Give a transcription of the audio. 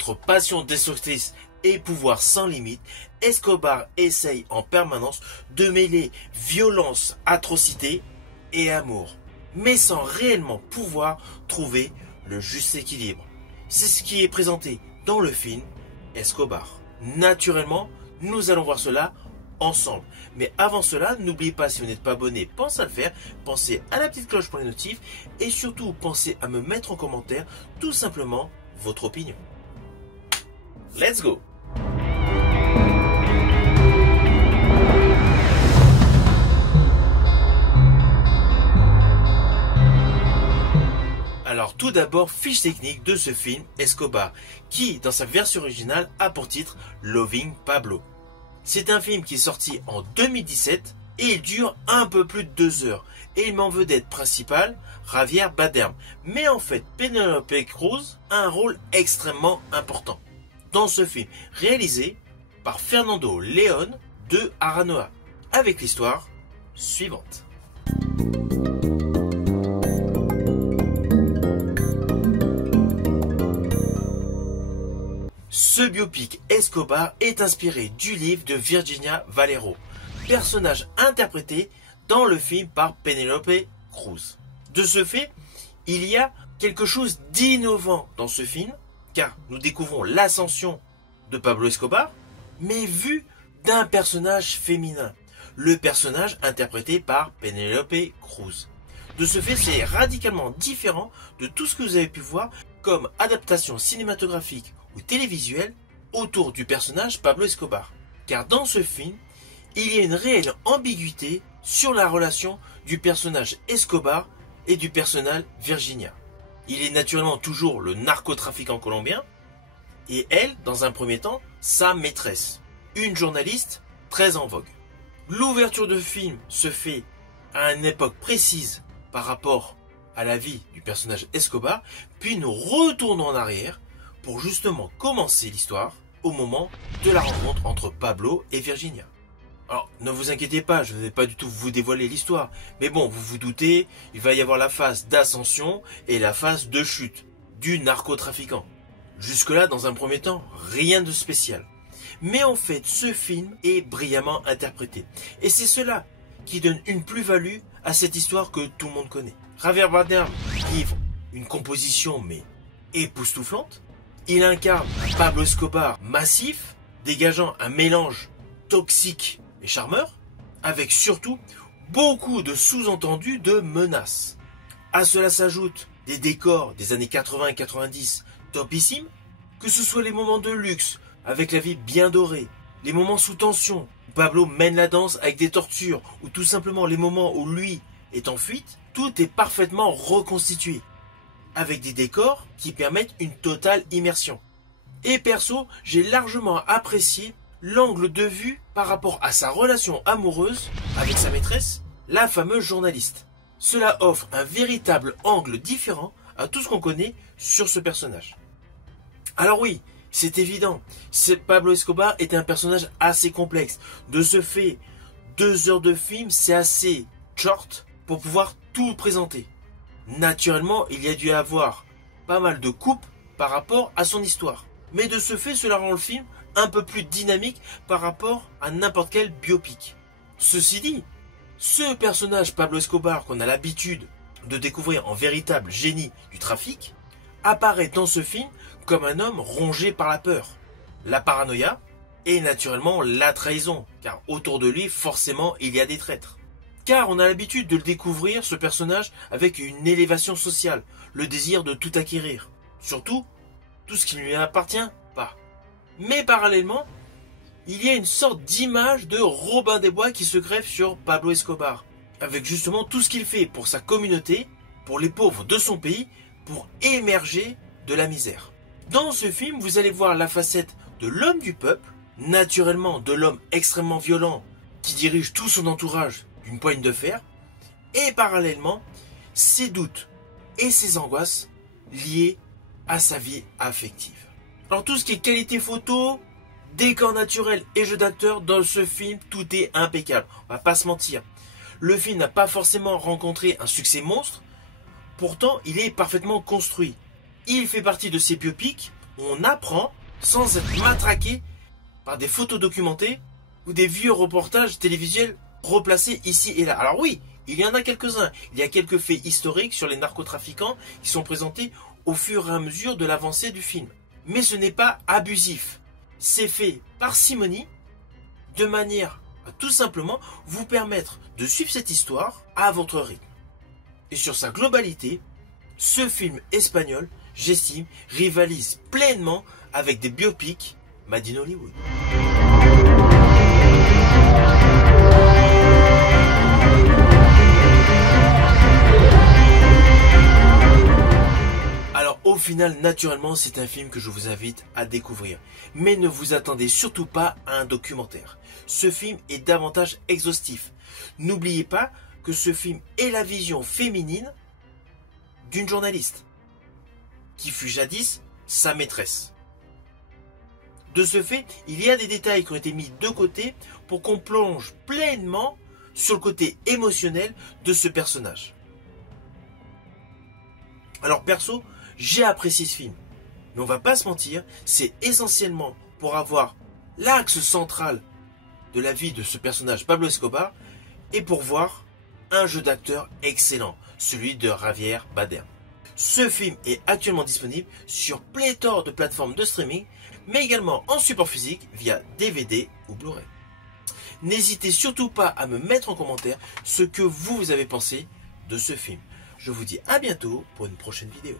Entre passion destructrice et pouvoir sans limite, Escobar essaye en permanence de mêler violence, atrocité et amour, mais sans réellement pouvoir trouver le juste équilibre. C'est ce qui est présenté dans le film Escobar. Naturellement, nous allons voir cela ensemble. Mais avant cela, n'oubliez pas, si vous n'êtes pas abonné, pensez à le faire, pensez à la petite cloche pour les notifs et surtout pensez à me mettre en commentaire tout simplement votre opinion. Let's go! Alors tout d'abord, fiche technique de ce film Escobar, qui dans sa version originale a pour titre Loving Pablo. C'est un film qui est sorti en 2017 et il dure un peu plus de 2 heures. Et il met en vedette principale Javier Bardem. Mais en fait, Penélope Cruz a un rôle extrêmement important dans ce film, réalisé par Fernando León de Aranoa, avec l'histoire suivante. Ce biopic Escobar est inspiré du livre de Virginia Valero, personnage interprété dans le film par Penélope Cruz. De ce fait, il y a quelque chose d'innovant dans ce film, car nous découvrons l'ascension de Pablo Escobar, mais vu d'un personnage féminin, le personnage interprété par Penélope Cruz. De ce fait, c'est radicalement différent de tout ce que vous avez pu voir comme adaptation cinématographique ou télévisuelle autour du personnage Pablo Escobar. Car dans ce film, il y a une réelle ambiguïté sur la relation du personnage Escobar et du personnage Virginia. Il est naturellement toujours le narcotrafiquant colombien et elle, dans un premier temps, sa maîtresse, une journaliste très en vogue. L'ouverture de film se fait à une époque précise par rapport à la vie du personnage Escobar, puis nous retournons en arrière pour justement commencer l'histoire au moment de la rencontre entre Pablo et Virginia. Alors, ne vous inquiétez pas, je ne vais pas du tout vous dévoiler l'histoire, mais bon, vous vous doutez, il va y avoir la phase d'ascension et la phase de chute du narcotrafiquant. Jusque-là, dans un premier temps, rien de spécial. Mais en fait, ce film est brillamment interprété. Et c'est cela qui donne une plus-value à cette histoire que tout le monde connaît. Javier Bardem livre une composition mais époustouflante. Il incarne un Pablo Escobar massif, dégageant un mélange toxique et charmeur, avec surtout beaucoup de sous-entendus de menaces. À cela s'ajoutent des décors des années 80 et 90 topissimes, que ce soit les moments de luxe, avec la vie bien dorée, les moments sous tension, où Pablo mène la danse avec des tortures, ou tout simplement les moments où lui est en fuite, tout est parfaitement reconstitué, avec des décors qui permettent une totale immersion. Et perso, j'ai largement apprécié l'angle de vue par rapport à sa relation amoureuse avec sa maîtresse, la fameuse journaliste. Cela offre un véritable angle différent à tout ce qu'on connaît sur ce personnage. Alors oui, c'est évident, Pablo Escobar est un personnage assez complexe. De ce fait, 2 heures de film, c'est assez short pour pouvoir tout présenter. Naturellement, il y a dû avoir pas mal de coupes par rapport à son histoire. Mais de ce fait, cela rend le film un peu plus dynamique par rapport à n'importe quel biopic. Ceci dit, ce personnage Pablo Escobar qu'on a l'habitude de découvrir en véritable génie du trafic, apparaît dans ce film comme un homme rongé par la peur, la paranoïa et naturellement la trahison, car autour de lui, forcément, il y a des traîtres. Car on a l'habitude de le découvrir, ce personnage, avec une élévation sociale, le désir de tout acquérir. Surtout, tout ce qui ne lui appartient pas. Mais parallèlement, il y a une sorte d'image de Robin des Bois qui se greffe sur Pablo Escobar, avec justement tout ce qu'il fait pour sa communauté, pour les pauvres de son pays, pour émerger de la misère. Dans ce film, vous allez voir la facette de l'homme du peuple, naturellement de l'homme extrêmement violent qui dirige tout son entourage d'une poigne de fer, et parallèlement ses doutes et ses angoisses liées à sa vie affective. Alors tout ce qui est qualité photo, décor naturel et jeu d'acteur, dans ce film, tout est impeccable. On va pas se mentir. Le film n'a pas forcément rencontré un succès monstre, pourtant il est parfaitement construit. Il fait partie de ces biopics on apprend sans être matraqué par des photos documentées ou des vieux reportages télévisuels replacés ici et là. Alors oui, il y en a quelques-uns. Il y a quelques faits historiques sur les narcotrafiquants qui sont présentés au fur et à mesure de l'avancée du film. Mais ce n'est pas abusif. C'est fait par parcimonie, de manière à tout simplement vous permettre de suivre cette histoire à votre rythme. Et sur sa globalité, ce film espagnol, j'estime, rivalise pleinement avec des biopics made in Hollywood. Alors au final, naturellement, c'est un film que je vous invite à découvrir. Mais ne vous attendez surtout pas à un documentaire. Ce film est davantage exhaustif. N'oubliez pas que ce film est la vision féminine d'une journaliste, qui fut jadis sa maîtresse. De ce fait, il y a des détails qui ont été mis de côté pour qu'on plonge pleinement sur le côté émotionnel de ce personnage. Alors perso, j'ai apprécié ce film. Mais on va pas se mentir, c'est essentiellement pour avoir l'axe central de la vie de ce personnage Pablo Escobar et pour voir un jeu d'acteur excellent, celui de Javier Bardem. Ce film est actuellement disponible sur pléthore de plateformes de streaming, mais également en support physique via DVD ou Blu-ray. N'hésitez surtout pas à me mettre en commentaire ce que vous avez pensé de ce film. Je vous dis à bientôt pour une prochaine vidéo.